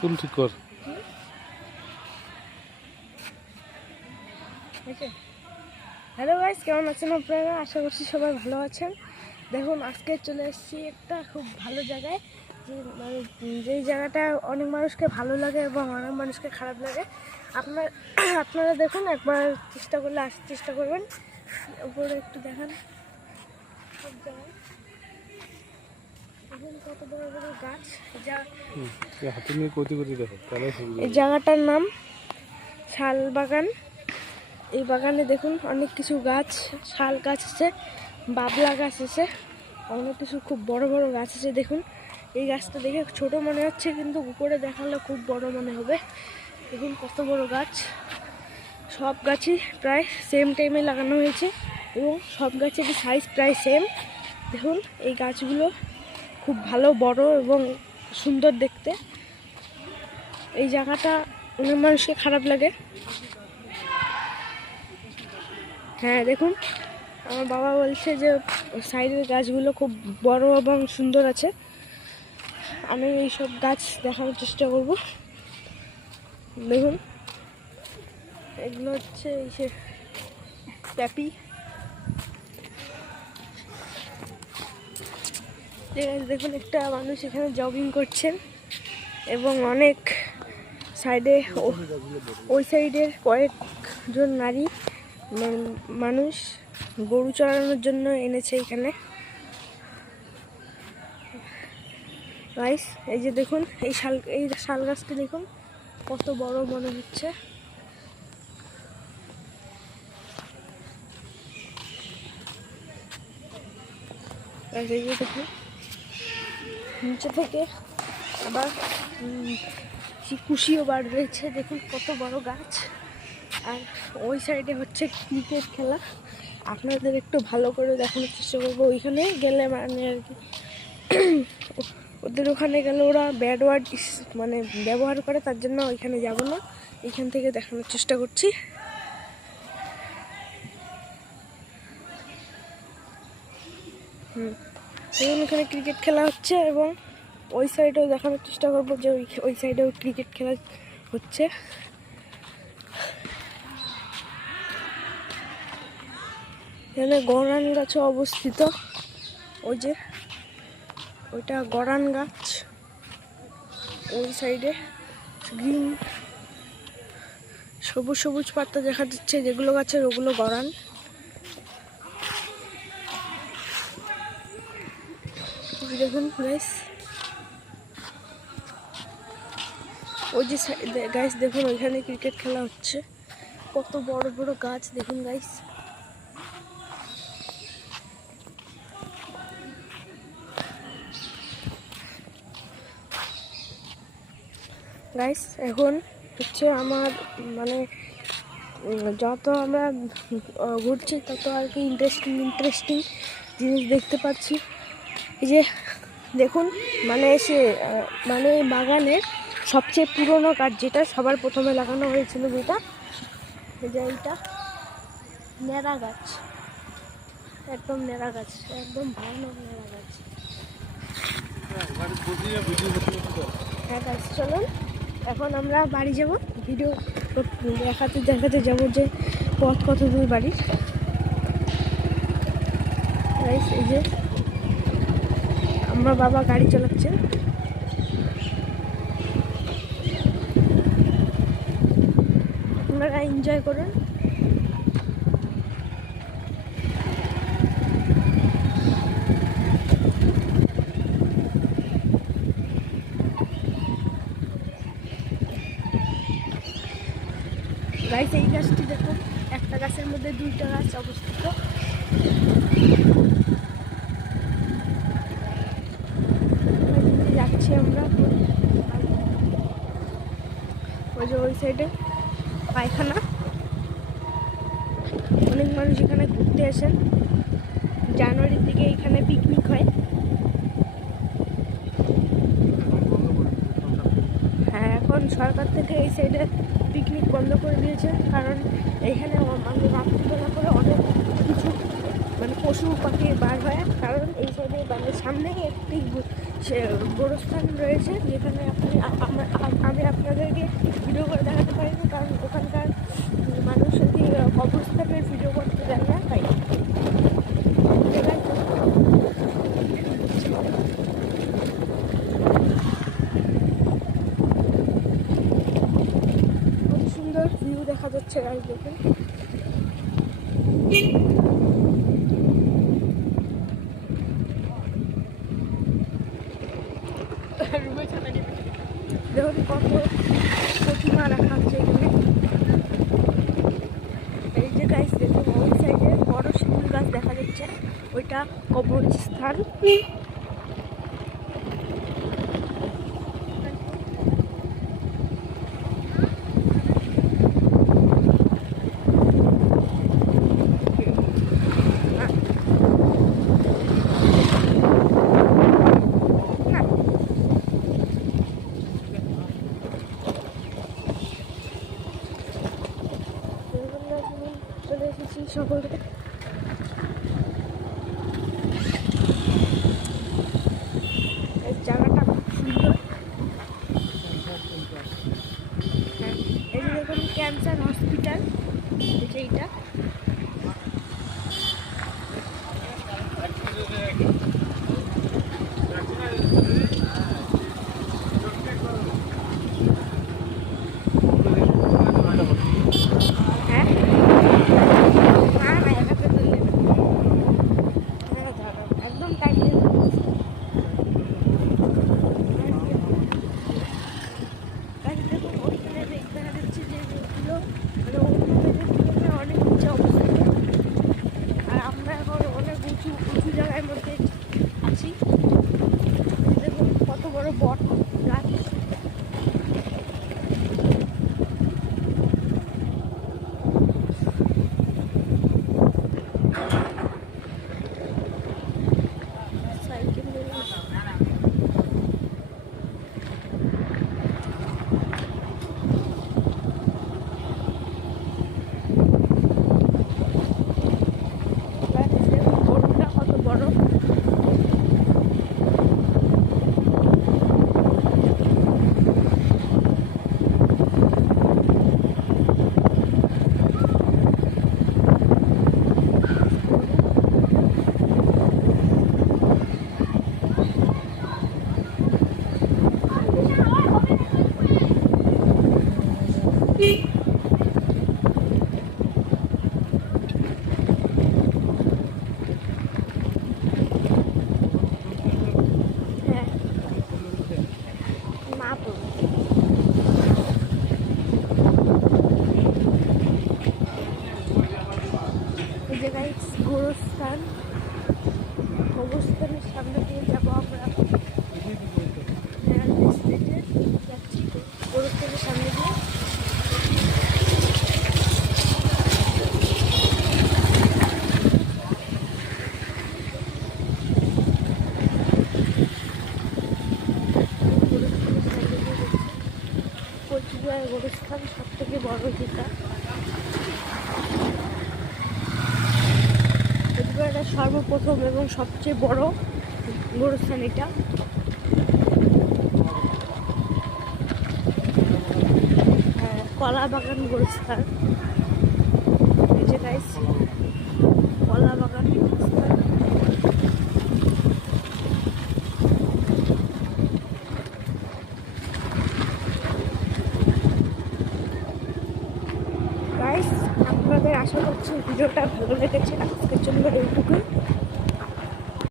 চুল ঠিক কর। হ্যালো গাইস, কেমন আছেন আপনারা? আশা করছি সবাই ভালো আছেন। দেখুন, আজকে চলে এসেছি একটা খুব ভালো জায়গায়, যেই জায়গাটা অনেক মানুষকে ভালো লাগে এবং অনেক মানুষকে খারাপ লাগে। আপনারা দেখুন, একবার চেষ্টা করলে আসার চেষ্টা করবেন। উপরে একটু দেখান, সব জায়গায় দেখুন কত বড় বড় গাছ। হাতে নিয়ে কতি দেখো। এই জায়গাটার নাম শালবাগান। এই বাগানে দেখুন অনেক কিছু গাছ, শাল গাছ আছে, বাবলা গাছ আছে, অনেক কিছু খুব বড় বড় গাছ আছে। দেখুন, এই গাছটা দেখে ছোট মনে হচ্ছে, কিন্তু উপরে দেখালে খুব বড় মনে হবে। দেখুন কত বড় গাছ। সব গাছই প্রায় সেম টাইমে লাগানো হয়েছে এবং সব গাছেরই সাইজ প্রায় সেম। দেখুন, এই গাছগুলো খুব ভালো, বড় এবং সুন্দর দেখতে। এই জায়গাটা অনেক মানুষকে খারাপ লাগে। হ্যাঁ দেখুন, আমার বাবা বলছে যে সাইডের গাছগুলো খুব বড় এবং সুন্দর আছে। আমি এই সব গাছ দেখানোর চেষ্টা করব। দেখুন, এগুলো হচ্ছে এই যে প্যাপি। দেখুন, একটা মানুষ এখানে জগিং করছেন এবং অনেক সাইডে, ওই সাইডের কয়েকজন নারী মানুষ গরু চড়ানোর জন্য এনেছে এখানে। গাইস, এই যে দেখুন, এই শাল গাছটা দেখুন কত বড় মনে হচ্ছে। এই যে দেখুন, নিচে থেকে আবার কুশিও বার রয়েছে। দেখুন কত বড় গাছ। আর ওই সাইডে হচ্ছে ক্রিকেট খেলা। আপনাদের একটু ভালো করে দেখানোর চেষ্টা করবো। ওইখানে গেলে মানে আর কি, ওদের ওখানে গেলে ওরা ব্যাড ওয়ার্ড মানে ব্যবহার করে, তার জন্য ওইখানে যাব না, এইখান থেকে দেখানোর চেষ্টা করছি। দেখুন, এখানে ক্রিকেট খেলা হচ্ছে এবং ওই সাইডেও দেখানোর চেষ্টা করবো যে ওই সাইডেও ক্রিকেট খেলা হচ্ছে। এখানে গরান গাছও অবস্থিত। ওই যে ওইটা গরান গাছ, ওই সাইডে গ্রিন সবুজ সবুজ পাতা দেখা যাচ্ছে, যেগুলো গাছের ওগুলো গরান। দেখুন গাইস, ওই যে গাইস দেখুন, ওইখানে ক্রিকেট খেলা হচ্ছে। কত বড় বড় গাছ দেখুন গাইস। গাইস, এখন হচ্ছে আমার মানে যত আমরা ঘুরছি তত আর কি ইন্টারেস্টিং জিনিস দেখতে পাচ্ছি। এই যে দেখুন, মানে এই বাগানের সবচেয়ে পুরনো গাছ, যেটা সবার প্রথমে লাগানো হয়েছিল, যেটা এইটা ন্যাড়া গাছ, একদম ন্যাড়া গাছ, একদম ভয়ানক ন্যাড়া গাছ। হ্যাঁ গাছ, চলুন এখন আমরা বাড়ি যাব। ভিডিও দেখাতে যাবো যে পথ কত দূর বাড়ির। এই যে আমার বাবা গাড়ি চালাচ্ছেন। আপনারা এনজয় করুন। গাইস, এই গাছটি দেখুন, একটা গাছের মধ্যে দুইটা গাছ অবস্থিত। যাচ্ছি আমরা। ওই যে ওই সাইডে পায়খানা, অনেক মানুষ এখানে ঘুরতে আসেন। জানুয়ারির দিকে এখানে পিকনিক হয়। হ্যাঁ, এখন সরকার থেকে এই সাইডে পিকনিক বন্ধ করে দিয়েছে, কারণ এইখানে মানে রাত্রিবেলা করে অনেক কিছু মানে পশু পাখি বার হয়। কারণ এই সাইডে মানে সামনেই একটি গোরস্থান রয়েছে, যেখানে আমি যাচ্ছে গাইস, দেখুন। দেখুন কত প্রতিমা রাখা আছে এখানে। এই যে গাইস দেখুন, ওই সাইডে বড় শিমুল গাছ দেখা যাচ্ছে, ওইটা কবরস্থান। চলে এসেছি সকলকে। এই জায়গাটা খুব সুন্দর। হ্যাঁ, এই যে দেখুন ক্যান্সার হসপিটাল, এই যে এইটা। হ্যাঁ, না না, এটাতে তুললে একদম টাইট। দেখুন ওইখানে দেখা যাচ্ছে যে এগুলো মানে অন্য মেয়েদের তুলনায় অনেক উঁচু অবস্থায়, আর আমরা এখন অনেক উঁচু উঁচু জায়গার মধ্যে আছি। দেখুন কত বড় বট গাছ। সাইকেল গরুটা কত বড়। হ্যাঁ, মা বলুন। এই জায়গায় গোরস্থান, গোরস্থানের সামনে দিয়ে যাবো আমরা। যাচ্ছি গোরস্থানের সামনে দিয়ে। কোচবিহার গোরস্থান সব থেকে বড় যেটা, কোচবিহারের সর্বপ্রথম এবং সবচেয়ে বড় গোরস্থান এটা। হ্যাঁ, কলা বাগান গোরস্থান। এই যে গাইস কলা বাগান গোরস্থান। গাইস আপনাদের আশা করছি ভিডিওটা ভালো লেগেছে। আজকের জন্য এইটুকুই।